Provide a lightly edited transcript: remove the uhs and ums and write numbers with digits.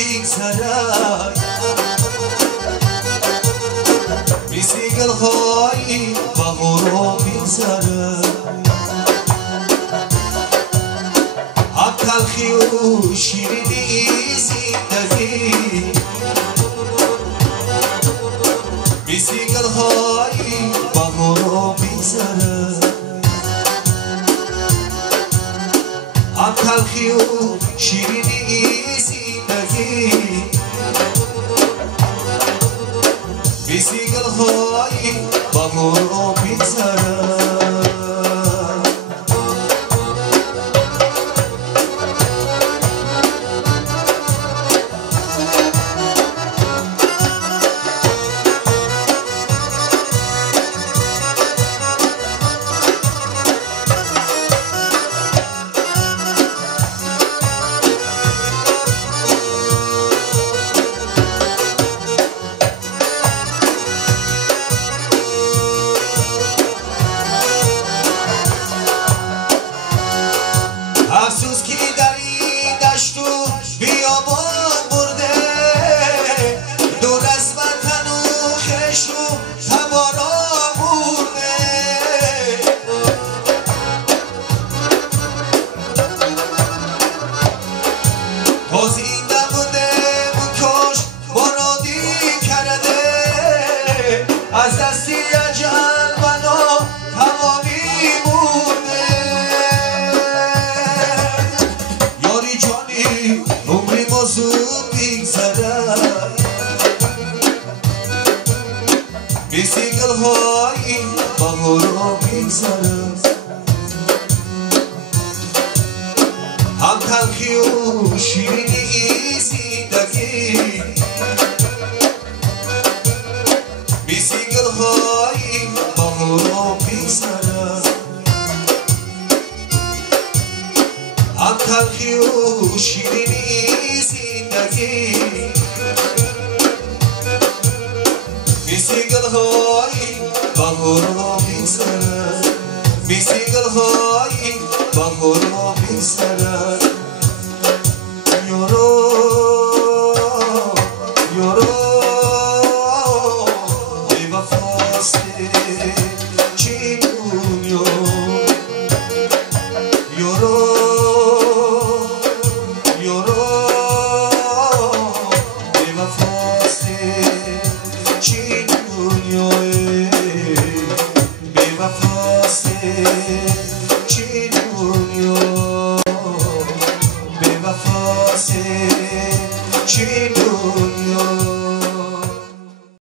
میگذرد میسیگل هایی بهارا میگذرد هم تلخی و شیرینی زندگی میسیگل هایی بهارا میگذرد هم تلخی و شیرینی زندگی میسیگل هایی بهارا میگذرد افسوس که در این دشت و بیابان برده دور از وطن و خش و تبارا برده تا زنده مونده کاش مرادی کرده از دستی اجل بنا توانی برده عمری ما زود میگذرد میسیگل هایی بهارا میگذرد هم تلخی و شیرینی زندگی میسیگل هایی بهارا میگذرد هم تلخی و شیرینی زندگی میسیگل هایی بهارا میگذرد میسیگل هایی